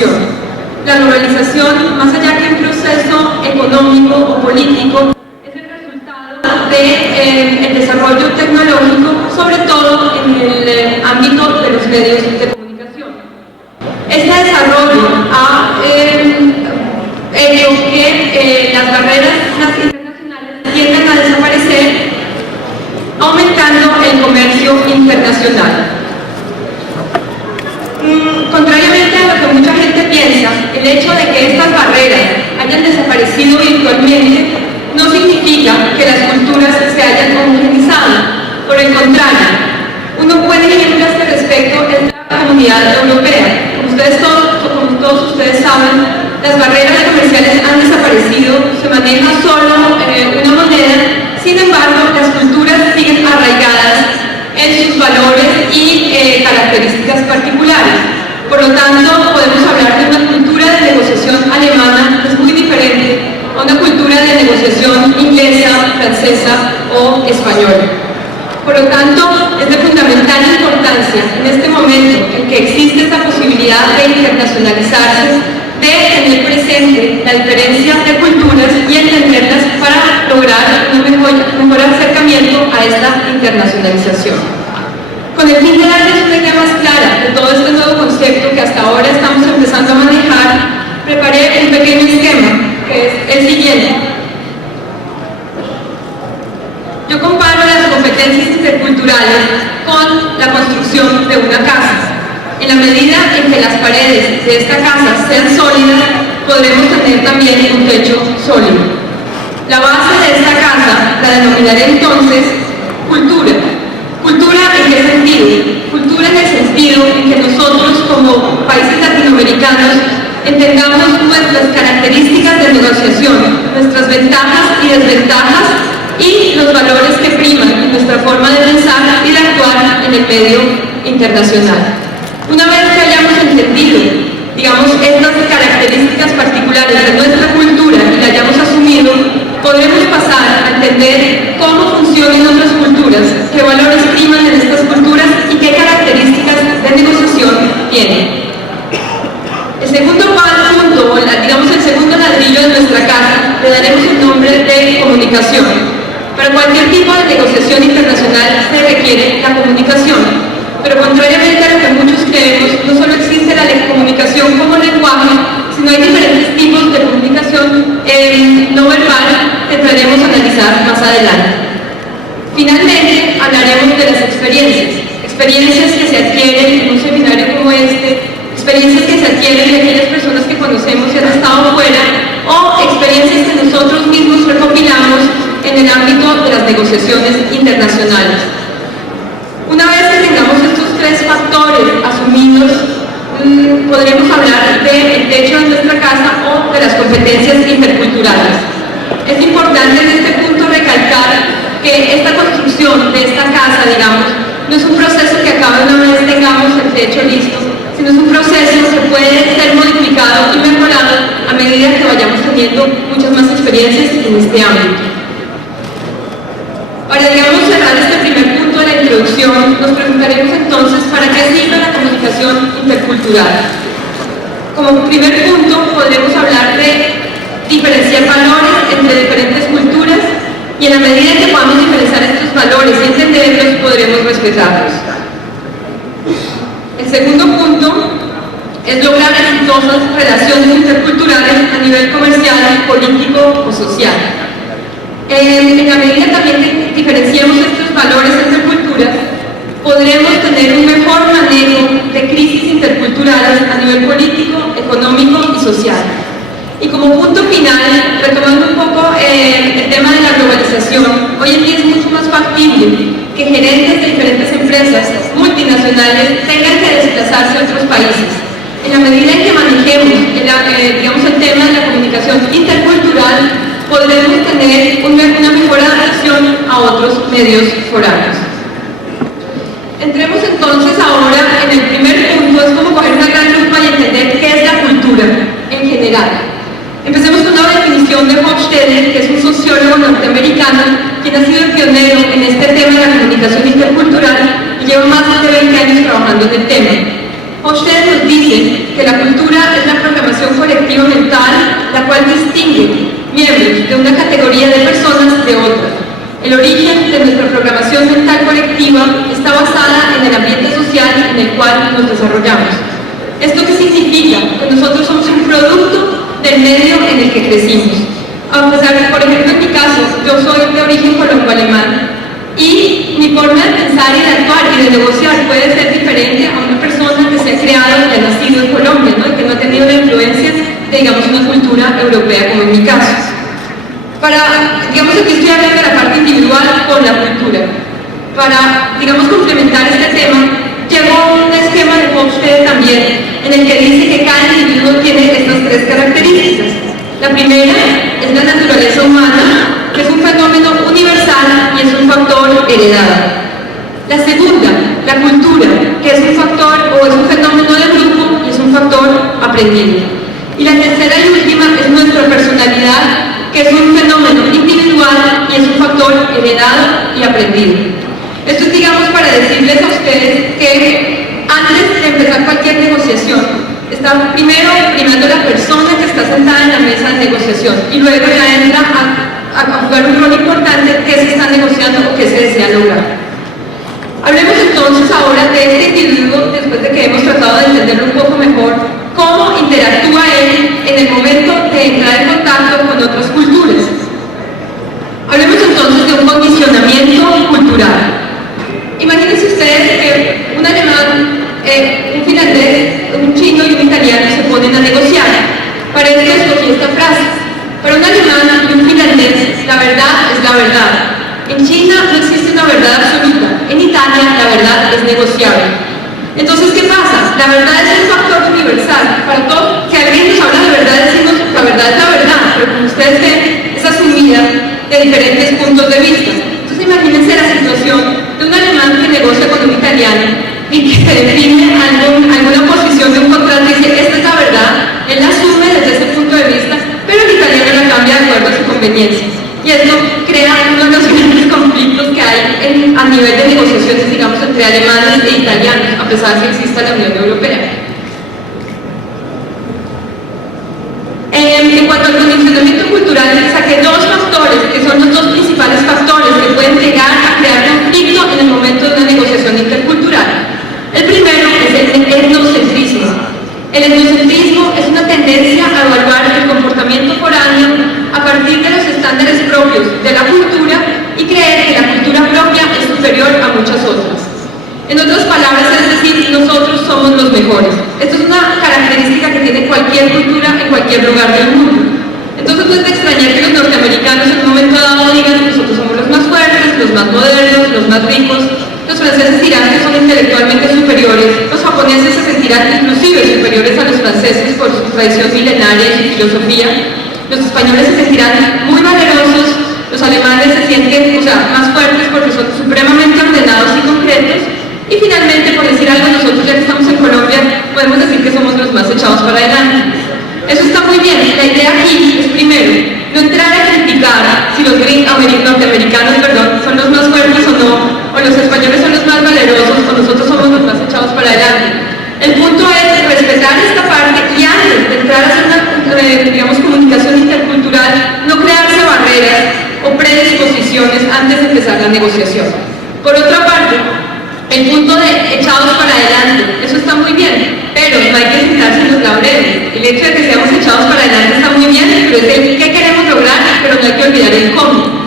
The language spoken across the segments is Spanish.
globalización. La globalización, más allá que un proceso económico o político, es el resultado del desarrollo tecnológico, sobre todo en el ámbito de los medios de comunicación. Este desarrollo ha hecho que las barreras internacionales tiendan a desaparecer, aumentando el comercio internacional. Contrariamente a lo que mucha gente piensa, el hecho de que estas barreras hayan desaparecido virtualmente no significa que las culturas se hayan homogenizado. Por el contrario, uno buen ejemplo a este respecto es la Comunidad Europea. Como todos ustedes saben, las barreras comerciales han desaparecido, se maneja solo una moneda. Sin embargo, las culturas siguen arraigadas en sus valores y características particulares. Por lo tanto, podemos hablar de una cultura de negociación alemana que es muy diferente a una cultura de negociación inglesa, francesa o española. Por lo tanto, es de fundamental importancia en este momento en que existe esta posibilidad de internacionalizarse, de tener presente la diferencia de culturas y entenderlas para lograr un mejor acercamiento a esta internacionalización. Con el fin de darles una idea más clara de todo este nuevo concepto que hasta ahora estamos empezando a manejar, preparé un pequeño esquema, que es el siguiente. Yo comparo las competencias interculturales con la construcción de una casa. En la medida en que las paredes de esta casa sean sólidas, podremos tener también un techo sólido. La base de esta casa la denominaré entonces cultura. ¿Cultura en qué sentido? Cultura en el sentido en que nosotros, como países latinoamericanos, entendamos nuestras características de negociación, nuestras ventajas y desventajas y los valores que priman en nuestra forma de pensar y de actuar en el medio internacional. Una vez que hayamos entendido, digamos, estas características particulares de nuestra cultura y la hayamos asumido, podremos pasar a entender cómo funcionan otras culturas, qué valores priman en estas culturas y qué características de negociación tienen. El segundo punto, digamos el segundo ladrillo de nuestra casa, le daremos el nombre de comunicación. Para cualquier tipo de negociación internacional se requiere la comunicación, pero contrariamente a lo que muchos creemos, no solo existe la comunicación como lenguaje, sino hay diferentes tipos de comunicación no verbal que entraremos a analizar más adelante. Finalmente, hablaremos de las experiencias que se adquieren en un seminario como este, experiencias que se adquieren de aquellas personas que conocemos y han estado fuera, o experiencias que nosotros mismos recopilamos en el ámbito de las negociaciones internacionales. Una vez que tengamos estos tres factores asumidos, podremos hablar del techo de nuestra casa o de las competencias interculturales. Es importante en este punto recalcar que esta construcción de esta casa, digamos, no es un proceso que acabe una vez tengamos el techo listo, sino es un proceso que puede ser modificado y mejorado a medida que vayamos teniendo muchas más experiencias en este ámbito. Para, digamos, cerrar este primer punto de la introducción, nos preguntaremos entonces para qué sirve la comunicación intercultural. Como primer punto, podremos hablar de diferenciar valores entre diferentes culturas y en la medida en que podamos diferenciar estos valores y entenderlos, podremos respetarlos. El segundo punto es lograr exitosas relaciones interculturales a nivel comercial, político o social. En la medida también que diferenciemos estos valores entre culturas, podremos tener un mejor manejo de crisis interculturales a nivel político, económico y social. Y como punto final, retomando un poco el tema de la globalización, hoy en día es mucho más factible que gerentes de diferentes empresas multinacionales tengan que desplazarse a otros países. En la medida en que manejemos digamos, el tema de la comunicación intercultural, podremos tener una mejor adaptación a otros medios foráneos. Entremos entonces ahora en el primer punto, es como coger una gran lupa y entender qué es la cultura en general. Empecemos con una definición de Hofstede, que es un sociólogo norteamericano, quien ha sido el pionero en este tema de la comunicación intercultural y lleva más de 20 años trabajando en el tema. Hofstede nos dice que la cultura es la programación colectiva mental, la cual distingue miembros de una categoría de personas de otra. El origen de nuestra programación mental colectiva está basada en el ambiente social en el cual nos desarrollamos. ¿Esto qué significa? Que nosotros somos un producto del medio en el que crecimos. A pesar de, por ejemplo, en mi caso, yo soy de origen colombo-alemán y mi forma de pensar y de actuar y de negociar puede ser diferente a una persona que se ha creado y ha nacido en Colombia, ¿no? Y que no ha tenido la influencia de, digamos, una cultura europea, como en mi caso. Digamos, aquí estoy hablando de la parte individual con la cultura. Para, digamos, complementar este tema, llegó un esquema de Hofstede también, en el que dice que cada individuo tiene estas tres características. La primera es la naturaleza humana, que es un fenómeno universal y es un factor heredado. La segunda, la cultura, que es un factor o es un fenómeno de grupo y es un factor aprendido. Y la tercera y última es nuestra personalidad, que es un fenómeno individual y es un factor heredado y aprendido. Esto es, digamos, para decirles a ustedes que antes de empezar cualquier negociación, está primero primando la persona que está sentada en la mesa de negociación y luego ya entra a jugar un rol importante qué se está negociando o qué se desea lograr. Hablemos entonces ahora de este individuo, después de que hemos tratado de entenderlo un poco mejor, cómo interactúa él en el momento de entrar en contacto con otras culturas. Hablemos entonces de un condicionamiento cultural. Imagínense ustedes que un alemán, un finlandés, un chino y un italiano se ponen a negociar. Para esto escogí esta frase. Para un alemán y un finlandés, la verdad es la verdad. En China no existe una verdad absoluta. En Italia la verdad es negociable. Entonces, ¿qué pasa? La verdad es un factor universal. Para todos, si alguien nos habla de verdad, decimos la verdad es la verdad, pero como ustedes ven, es asumida de diferentes puntos de vista. Entonces, imagínense la situación de un alemán que negocia con un italiano y que se define alguna posición de un contrato y dice, esta es la verdad, él la asume desde ese punto de vista, pero el italiano la cambia de acuerdo a su conveniencia. Y esto crea uno de los grandes conflictos que hay a nivel de negociaciones, digamos, entre alemanes e italianos, a pesar de que exista la Unión Europea. En cuanto al condicionamiento cultural, saqué dos factores, que son los dos principales factores que pueden llegar a crear conflicto en el momento de una negociación intercultural. El primero es el etnocentrismo. El etnocentrismo es una tendencia a evaluar el comportamiento foráneo a partir de los estándares propios de la cultura y creer que la cultura propia es superior a muchas otras. En otras palabras, es decir, nosotros somos los mejores. Esto es una característica que tiene cualquier cultura en cualquier lugar del mundo. Entonces no es de extrañar que los norteamericanos en un momento dado digan que nosotros somos los más fuertes, los más modernos, los más ricos. Los franceses dirán que son intelectualmente superiores, los japoneses se sentirán inclusive superiores a los franceses por su tradición milenaria y su filosofía, los españoles se sentirán muy valerosos, los alemanes se sienten, más fuertes porque son supremamente ordenados y concretos, y finalmente, por decir algo, nosotros ya que estamos en Colombia, podemos decir que somos los más echados para adelante. Eso está muy bien. La idea aquí es, primero, no entrar a criticar si los norteamericanos, son los más fuertes o no, o los españoles son los más valerosos, o nosotros somos los más echados para adelante. El punto es respetar esta parte y antes de entrar a hacer una, comunicación intercultural, no crearse barreras o predisposiciones antes de empezar la negociación. Por otra parte, el punto de echados para adelante, eso está muy bien, pero no hay que sentarse en los laureles. El hecho de que seamos echados para adelante está muy bien, pero es el qué queremos lograr, pero no hay que olvidar el cómo.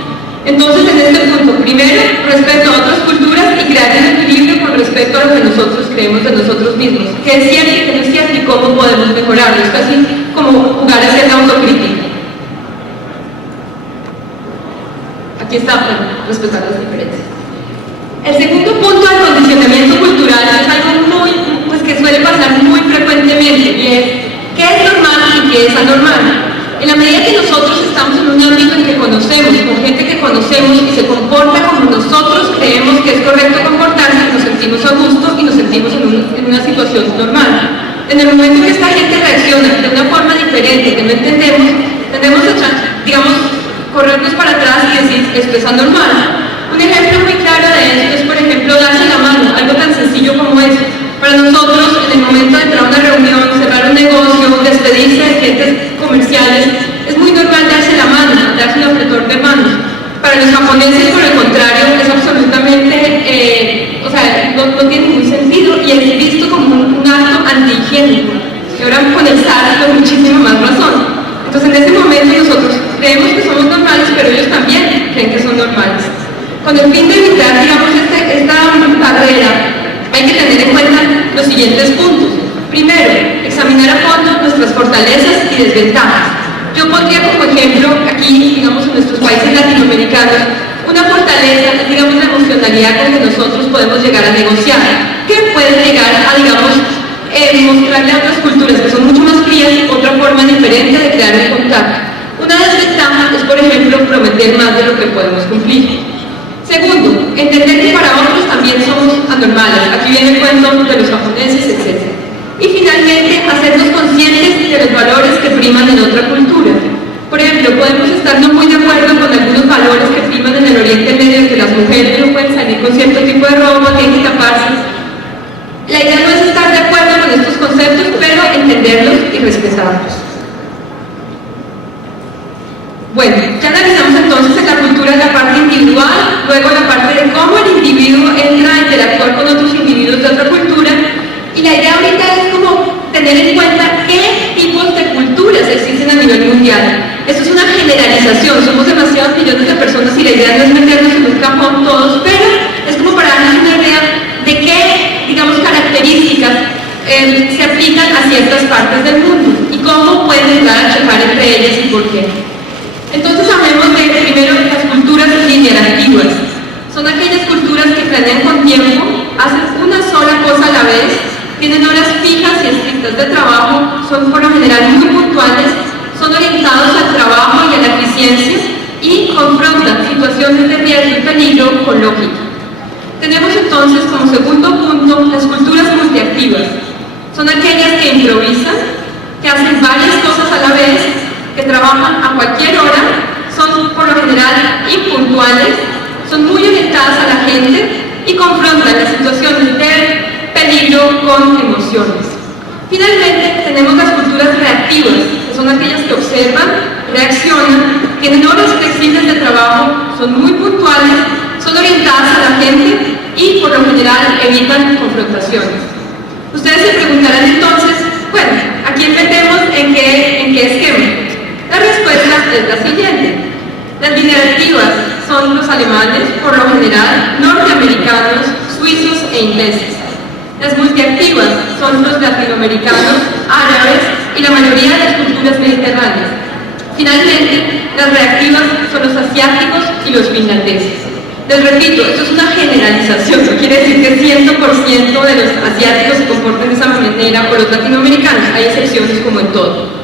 Entonces, en este punto, primero, respeto a otras culturas y crear un equilibrio con respecto a lo que nosotros creemos de nosotros mismos. ¿Qué es cierto y qué no es cierto y cómo podemos mejorarlo? Es casi como jugar a hacer la autocrítica. Aquí está, respetar las diferencias. El segundo punto del condicionamiento cultural es algo que suele pasar muy frecuentemente y es qué es normal y qué es anormal. En la medida que nosotros estamos en un ámbito en que conocemos, con gente que conocemos y se comporta como nosotros creemos que es correcto comportarse, nos sentimos a gusto y nos sentimos en una situación normal. En el momento que esta gente reacciona de una forma diferente, que no entendemos, tendemos a, corrernos para atrás y decir, esto es anormal. Un ejemplo muy claro de esto es, por ejemplo, darse la mano, algo tan sencillo como eso. Para nosotros, en el momento reunión, cerrar un negocio, despedirse de clientes comerciales, es muy normal darse la mano, darse el apretón de manos. Para los japoneses, por el contrario, es absolutamente, no tiene ningún sentido y es visto como un acto antihigiénico. Y ahora con el SARS, con muchísima más razón. Entonces, en ese momento nosotros creemos que somos normales, pero ellos también creen que son normales. Con el fin de evitar, digamos, esta barrera, hay que tener en cuenta los siguientes puntos. Primero, examinar a fondo nuestras fortalezas y desventajas. Yo pondría como ejemplo, aquí, digamos, en nuestros países latinoamericanos, una fortaleza, digamos, la emocionalidad con que nosotros podemos llegar a negociar, que puede llegar a, digamos, mostrarle a otras culturas que son mucho más frías otra forma diferente de crear un contacto. Una desventaja es, por ejemplo, prometer más de lo que podemos cumplir. Segundo, entender que para otros también somos anormales. Aquí viene el cuento de los japoneses, etc. Y finalmente, hacernos conscientes de los valores que priman en otra cultura. Por ejemplo, podemos estar no muy de acuerdo con algunos valores que priman en el Oriente Medio, que las mujeres no pueden salir con cierto tipo de ropa, tienen que taparse. La idea no es estar de acuerdo con estos conceptos, pero entenderlos y respetarlos. Bueno, ya analizamos entonces en la cultura la parte individual, luego la parte de cómo el individuo entra a interactuar con otros individuos de otra cultura, y la idea ahorita es como tener en cuenta qué tipos de culturas existen a nivel mundial. Esto es una generalización, somos demasiados millones de personas y la idea no es meternos en un cajón todos, pero es como para darnos una idea de qué, digamos, características se aplican a ciertas partes del mundo y cómo pueden llegar a chocar entre ellas y por qué. Entonces hablemos de, primero, las culturas lineativas. Son aquellas culturas que planean con tiempo, hacen una sola cosa a la vez, tienen horas fijas y estrictas de trabajo, son por lo general muy puntuales, son orientados al trabajo y a la eficiencia y confrontan situaciones de riesgo y peligro con lógica. Tenemos entonces como segundo punto las culturas multiactivas. Son aquellas que improvisan, que hacen varias cosas a la vez, que trabajan a cualquier hora, son por lo general impuntuales, son muy orientadas a la gente y confrontan las situaciones de peligro con emociones. Finalmente, tenemos las culturas reactivas, que son aquellas que observan, reaccionan, tienen horas flexibles de trabajo, son muy puntuales, son orientadas a la gente y por lo general evitan confrontaciones. Ustedes se preguntarán entonces, bueno, ¿a quién metemos en qué esquema? La respuesta es la siguiente. Las lineativas son los alemanes, por lo general, norteamericanos, suizos e ingleses. Las multiactivas son los latinoamericanos, árabes y la mayoría de las culturas mediterráneas. Finalmente, las reactivas son los asiáticos y los finlandeses. Les repito, esto es una generalización, no quiere decir que 100% de los asiáticos se comporten de esa manera o los latinoamericanos, hay excepciones como en todo.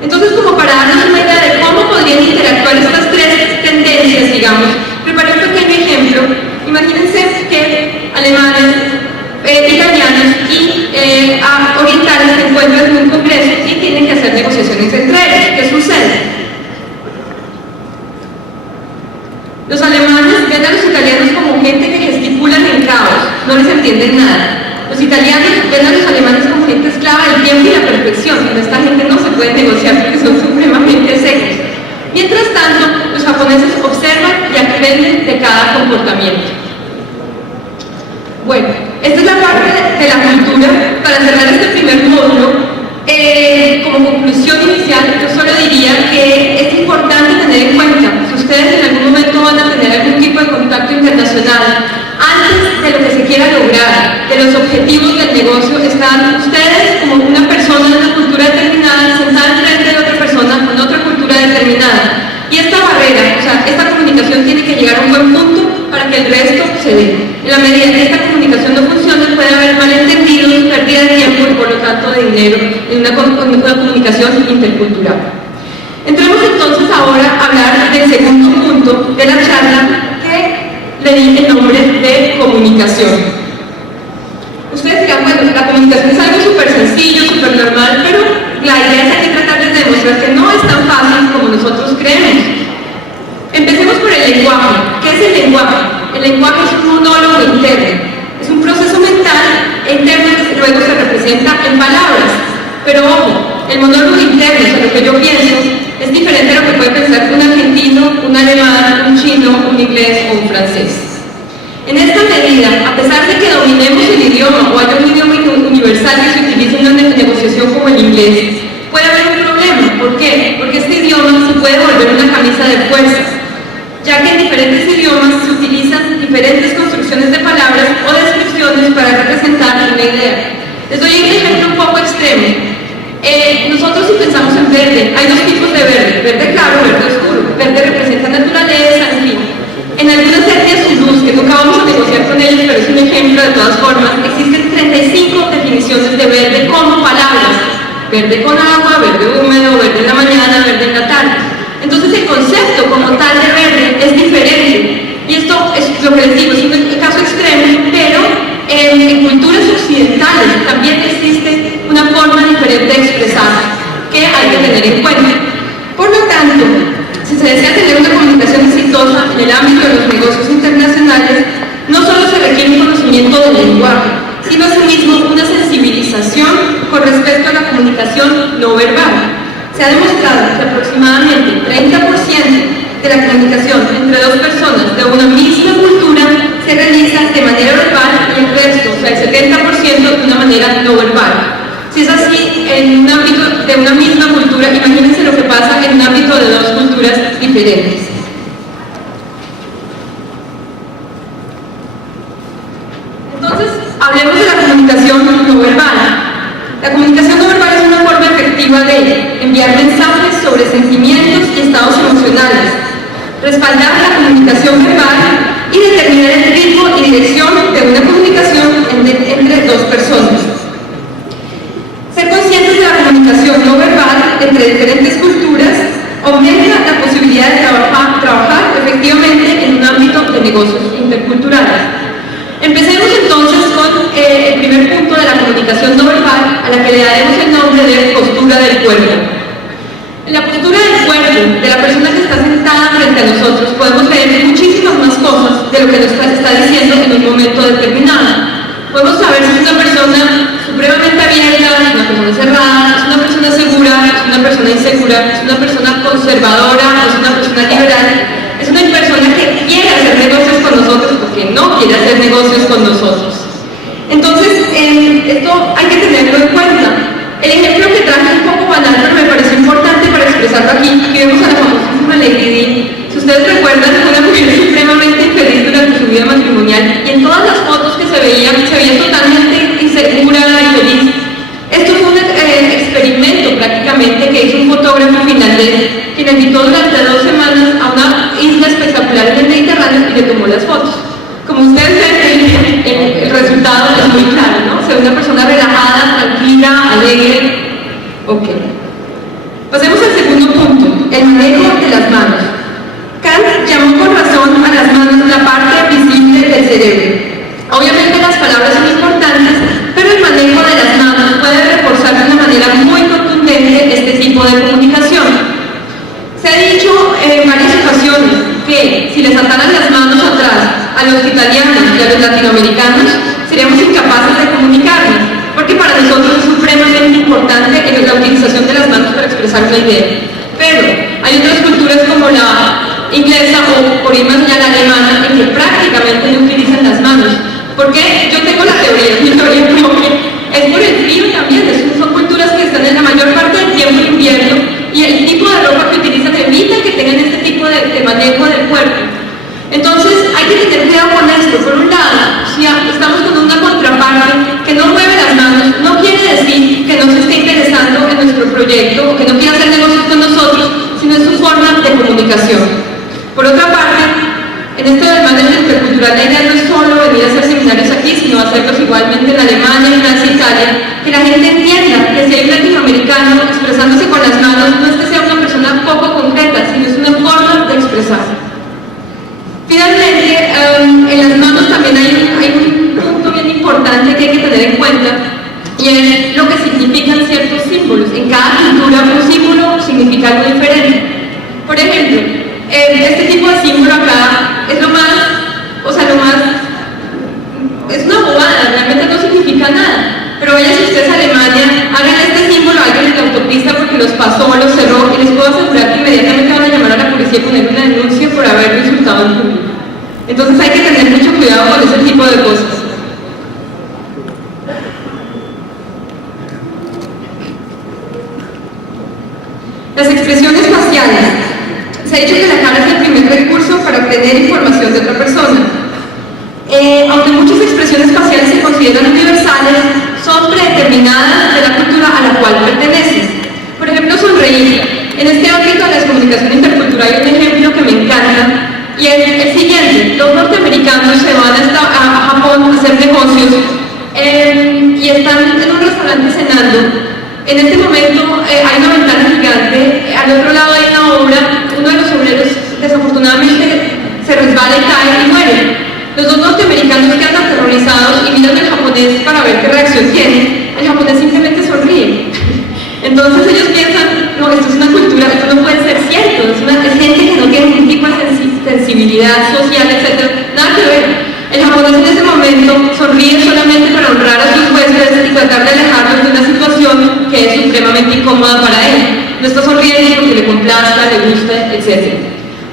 Entonces, como para darnos una idea de cómo podrían interactuar estas tres tendencias, digamos, preparé un pequeño ejemplo. Imagínense que alemanes, italianos y orientales se encuentran en un congreso y tienen que hacer negociaciones entre ellos. ¿Qué sucede? Los alemanes ven a los italianos como gente que gesticulan en caos, no les entienden nada. Los italianos ven a los alemanes como gente esclava del tiempo y la perfección. Con esta gente no se puede negociar porque son supremamente secos. Mientras tanto, los japoneses observan y aprenden de cada comportamiento. Bueno, esta es la parte de la cultura. Para cerrar este primer módulo, como conclusión inicial, yo solo diría que es importante tener en cuenta, si ustedes en algún momento van a tener algún tipo de contacto internacional, antes de lo que se quiera lograr, de los objetivos del negocio, están ustedes como una persona de una cultura determinada, sentada enfrente de otra persona con otra cultura determinada. Y esta barrera, o sea, esta comunicación tiene que llegar a un buen punto para que el resto se dé. En la medida que esta comunicación no funcione, puede haber malentendidos, pérdida de tiempo y por lo tanto de dinero en una comunicación intercultural. Entremos entonces ahora a hablar del segundo punto de la charla que le di el nombre de comunicación. Ustedes dirán, bueno, la comunicación es algo súper sencillo, súper normal, pero la idea es aquí tratar de demostrar que no es tan fácil como nosotros creemos. Empecemos por el lenguaje. ¿Qué es el lenguaje? El lenguaje es un monólogo interno, es un proceso mental interno que luego se representa representa en palabras. Pero ojo, el monólogo interno, o sea, lo que yo pienso, es diferente a lo que puede pensar un argentino, un alemán, un chino, un inglés o un francés. En esta medida, a pesar de que dominemos el idioma o haya un idioma universal que se utilice en una negociación como el inglés, puede haber un problema. ¿Por qué? Porque este idioma se puede volver una camisa de fuerzas, ya que en diferentes idiomas se utilizan diferentes construcciones de palabras o descripciones para representar una idea. Les doy un ejemplo un poco extremo. Nosotros si pensamos en verde, hay dos tipos de verde, verde claro, verde oscuro. Verde representa naturaleza, en fin. En algunas etnias zulús, que nunca vamos a negociar con ellos, pero es un ejemplo de todas formas, existen 35 definiciones de verde como palabras. Verde con agua, verde húmedo, verde en la mañana, verde en la tarde. Entonces el concepto como tal de verde es diferente. Y esto es lo que les digo, es un caso extremo, pero en culturas occidentales también existe una forma diferente de expresar que hay que tener en cuenta. Por lo tanto, si se desea tener una comunicación exitosa en el ámbito de los negocios internacionales, no solo se requiere un conocimiento del lenguaje, sino asimismo una sensibilización con respecto a la comunicación no verbal. Se ha demostrado que aproximadamente el 30% de la comunicación entre dos personas de una misma cultura se realiza de manera verbal y el resto, o sea, el 70% de una manera no verbal. Si es así en un ámbito de una misma cultura, imagínense lo que pasa en un ámbito de dos culturas diferentes. Entonces, hablemos de la comunicación no verbal. La comunicación no verbal es una forma efectiva de enviar mensajes sobre sentimientos y estados emocionales, respaldar la comunicación verbal y determinar el ritmo y dirección de una comunicación entre dos personas. Ser conscientes de la comunicación no verbal entre diferentes culturas aumenta la posibilidad de trabajar efectivamente en un ámbito de negocios interculturales. Empecemos entonces con el primer punto de la comunicación no verbal, a la que le daremos el nombre de postura del cuerpo. En la postura del cuerpo de la persona que está sentada frente a nosotros podemos leer muchísimas más cosas de lo que nos está diciendo en un momento determinado. Podemos saber si es una persona supremamente abierta, es una persona cerrada, es una persona segura, es una persona insegura, es una persona conservadora, es una persona liberal, es una persona que quiere hacer negocios con nosotros o que no quiere hacer negocios con nosotros. Entonces, esto hay que tenerlo en cuenta. El ejemplo que traje es un poco banal, pero me pareció importante para expresarlo aquí. Aquí vemos a la famosísima Lady Di. Si ustedes recuerdan, fue una mujer supremamente infeliz durante su vida matrimonial y en todas las fotos que se veía totalmente insegura y feliz. Esto fue un experimento prácticamente que hizo un fotógrafo finlandés quien la invitó durante 2 semanas a una isla espectacular en el Mediterráneo y le tomó las fotos. Como ustedes ven, el resultado es muy claro, ¿no? O sea, una persona relajada, tranquila, alegre. Ok. Pasemos al segundo punto, el manejo de las manos. Kant llamó con razón a las manos la parte visible del cerebro. Obviamente las palabras son importantes, pero el manejo de las manos puede reforzar de una manera muy contundente este tipo de comunicación. Se ha dicho en varias ocasiones que si les ataran las manos atrás a los italianos y a los latinoamericanos, seríamos incapaces de comunicarnos, porque para nosotros es supremamente importante la utilización de las manos para expresar una idea. Pero hay otras culturas como la inglesa o por ir más allá la alemana en que prácticamente no utilizan las manos. Porque yo tengo la teoría, mi teoría propia, es por el frío también, son culturas que están en la mayor parte del tiempo en invierno y el tipo de ropa que utilizan evita que tengan este tipo de manejo del cuerpo. Entonces hay que tener cuidado con esto. Por un lado, si estamos con una contraparte que no mueve las manos, no quiere decir que no se esté interesando en nuestro proyecto o que no quiera hacer negocios con nosotros, sino es su forma de comunicación. Por otra parte, en esto del manejo intercultural, la idea no es solo venir a hacer seminarios aquí, sino hacerlos igualmente en Alemania, en Francia, Italia, que la gente entienda que si hay un latinoamericano expresándose con las manos, no es que sea una persona poco concreta, sino es una forma de expresar. Finalmente, en las manos también hay un punto bien importante que hay que tener en cuenta, y es lo que significan ciertos símbolos. En cada cultura un símbolo significa algo diferente. Por ejemplo, este tipo de símbolo acá es es una bobada, realmente no significa nada, pero vaya si ustedes autopista porque los pasó, los cerró, y les puedo asegurar que inmediatamente van a llamar a la policía y poner una denuncia por haberlo insultado en público. Entonces hay que tener mucho cuidado con ese tipo de cosas. Las expresiones faciales. Se ha dicho que la cara es el primer recurso para obtener información de otra persona. Aunque muchas expresiones faciales se consideran universales, son predeterminadas de la cultura a la cual pertenecen. Por ejemplo, sonreír. En este ámbito de la comunicación intercultural hay un ejemplo que me encanta, y es el siguiente. Los norteamericanos se van a Japón a hacer negocios y están en un restaurante cenando. En este momento hay una ventana gigante, al otro lado hay una obra, uno de los obreros desafortunadamente se resbala y cae y muere. Los dos norteamericanos quedan aterrorizados y miran al japonés para ver qué reacción tiene. El japonés simplemente sonríe. Entonces ellos piensan, no, esto es una cultura, esto no puede ser cierto, es gente que no tiene ningún tipo de sensibilidad social, etc. Nada que ver. El japonés en ese momento sonríe solamente para honrar a sus huéspedes y tratar de alejarlos de una situación que es supremamente incómoda para él. No está sonriendo porque le complazca, le gusta, etc.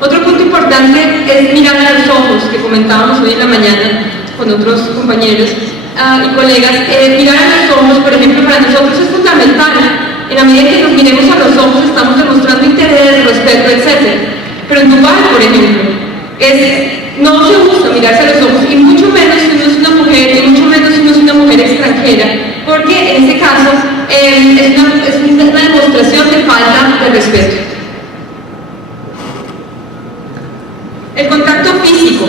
Otro punto importante es mirar a los ojos, que comentábamos hoy en la mañana con otros compañeros y colegas. Mirar a los ojos, por ejemplo, para nosotros es fundamental. En la medida que nos miremos a los ojos estamos demostrando interés, respeto, etc. Pero en Dubái, por ejemplo, no se usa mirarse a los ojos, y mucho menos si uno es una mujer, y mucho menos si uno es una mujer extranjera, porque en ese caso es una demostración de falta de respeto. El contacto físico.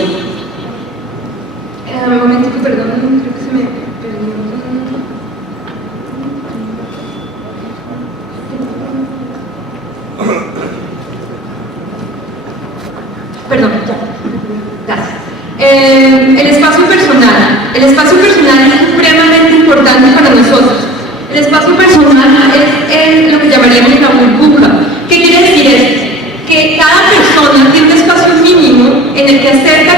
Un momentito, perdón, creo que se me perdió. Perdón, ya. Gracias. El espacio personal. El espacio personal es supremamente importante para nosotros. El espacio personal es lo que llamaríamos la burbuja. ¿Qué quiere decir esto? Que cada persona tiene un espacio mínimo en el que acerca